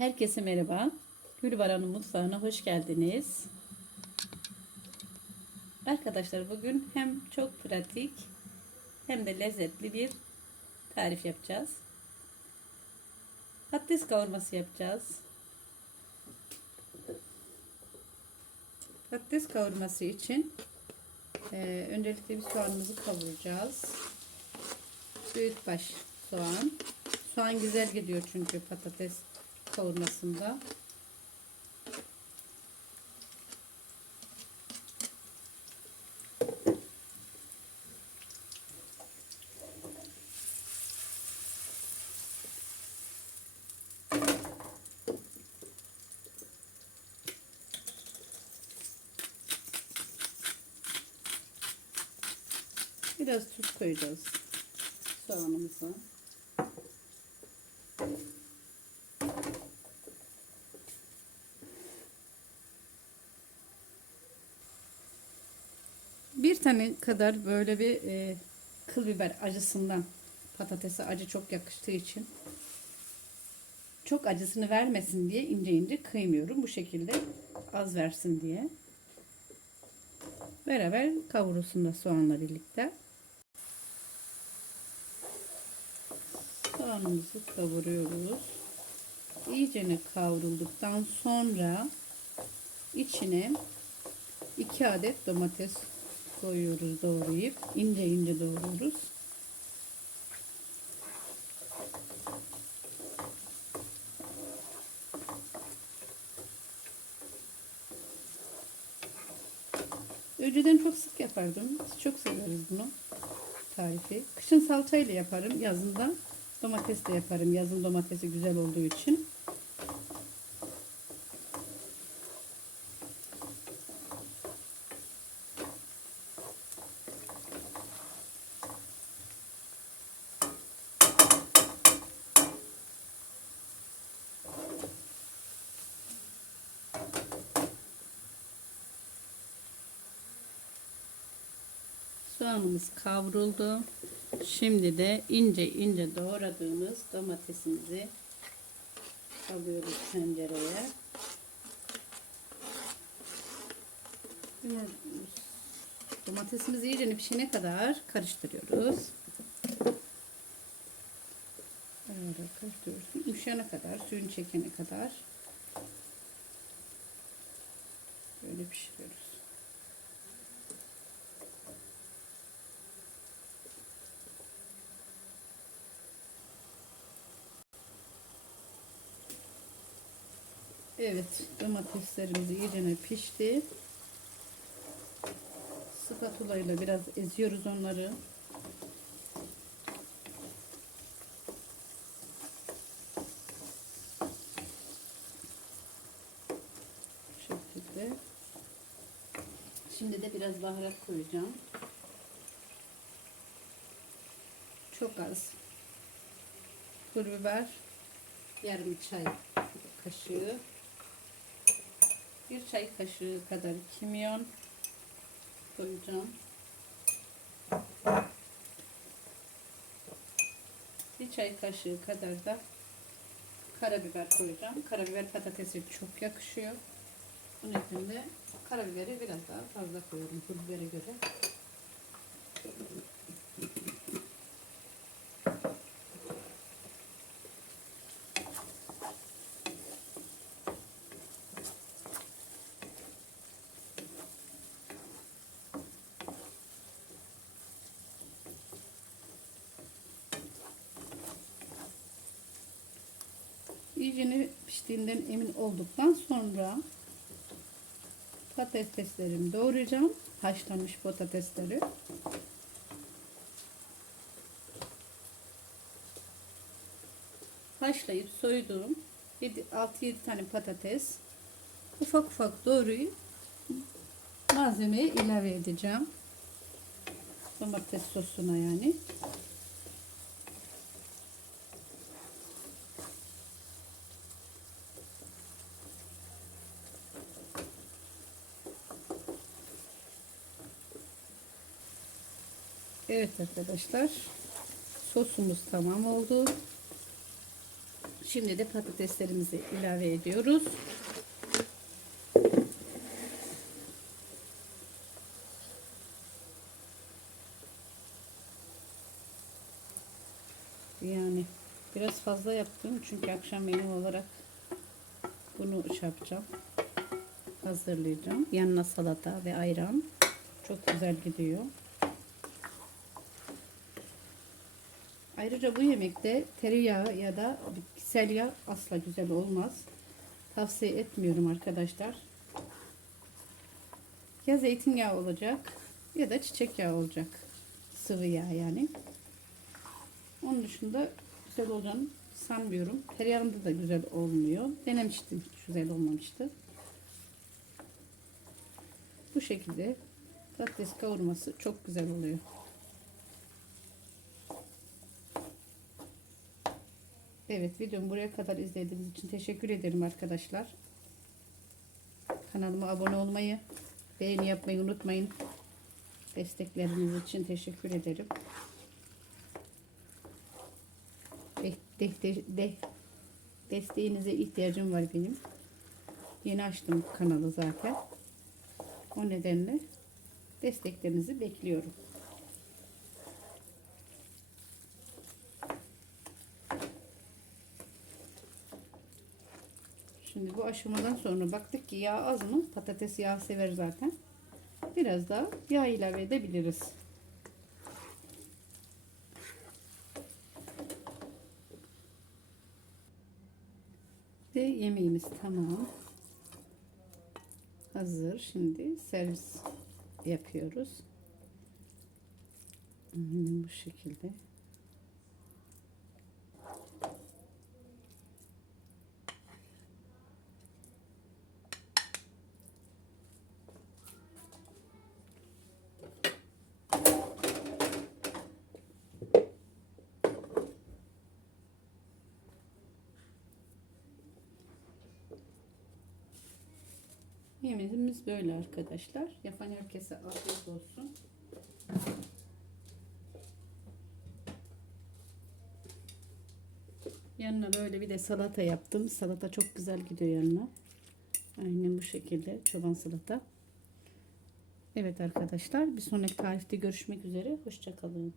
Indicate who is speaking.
Speaker 1: Herkese merhaba. Gülbaran'ın mutfağına hoş geldiniz. Arkadaşlar bugün hem çok pratik hem de lezzetli bir tarif yapacağız. Patates kavurması yapacağız. Patates kavurması için e, öncelikle bir soğanımızı kavuracağız. Büyükbaş soğan. Soğan güzel gidiyor çünkü patates kavurmasında. Biraz tuz koyacağız soğanımıza. Tane kadar böyle bir e, kıl biber acısından patatese acı çok yakıştığı için çok acısını vermesin diye ince ince kıymıyorum. Bu şekilde az versin diye. Beraber kavurulsun da soğanla birlikte. Soğanımızı kavuruyoruz. İyicene kavrulduktan sonra içine 2 adet domates koyuyoruz doğrayıp ince ince doğruyoruz. Önceden çok sık yapardım. Çok severiz bunu tarifi. Kışın salçayla yaparım. Yazında domatesle yaparım. Yazın domatesi güzel olduğu için. Soğanımız kavruldu. Şimdi de ince ince doğradığımız domatesimizi alıyoruz tencereye. Domatesimiz iyice pişene kadar karıştırıyoruz. Böyle karıştırıyoruz. Yumuşayana kadar, suyunu çekene kadar böyle pişiriyoruz. Evet, domateslerimiz iyice pişti. Spatula ile biraz eziyoruz onları. Bu şekilde. Şimdi de biraz baharat koyacağım. Çok az. Pul biber, yarım çay kaşığı bir çay kaşığı kadar kimyon koyacağım. Bir çay kaşığı kadar da karabiber koyacağım. Karabiber patatese çok yakışıyor. İçin de karabiberi biraz daha fazla koyuyorum pul göre. İyicene piştiğinden emin olduktan sonra patateslerimi doğrayacağım. Haşlanmış patatesleri. Haşlayıp soyduğum 6-7 tane patates ufak ufak doğrayıp malzemeye ilave edeceğim. Domates sosuna yani. Evet arkadaşlar. Sosumuz tamam oldu. Şimdi de patateslerimizi ilave ediyoruz. Yani biraz fazla yaptım çünkü akşam yemeği olarak bunu şey yapacağım. Hazırlayacağım. Yanına salata ve ayran. Çok güzel gidiyor. Ayrıca bu yemekte tereyağı ya da bitkisel yağ asla güzel olmaz. Tavsiye etmiyorum arkadaşlar. Ya zeytinyağı olacak ya da çiçek yağı olacak. Sıvı yağ yani. Onun dışında güzel olacağını sanmıyorum. Tereyağında da güzel olmuyor. Denemiştim. Hiç güzel olmamıştı. Bu şekilde patates kavurması çok güzel oluyor. Evet videomu buraya kadar izlediğiniz için teşekkür ederim arkadaşlar. Kanalıma abone olmayı, beğeni yapmayı unutmayın. Destekleriniz için teşekkür ederim. De, de, de, de, desteğinize ihtiyacım var benim. Yeni açtım kanalı zaten. O nedenle desteklerinizi bekliyorum. Şimdi bu aşamadan sonra baktık ki yağ az mı? Patates yağ sever zaten. Biraz daha yağ ilave edebiliriz. Ve yemeğimiz tamam. Hazır. Şimdi servis yapıyoruz. Bu şekilde. Yemeğimiz böyle arkadaşlar. Yapan herkese afiyet olsun. Yanına böyle bir de salata yaptım. Salata çok güzel gidiyor yanına. Aynen bu şekilde çoban salata. Evet arkadaşlar bir sonraki tarifte görüşmek üzere. Hoşçakalın.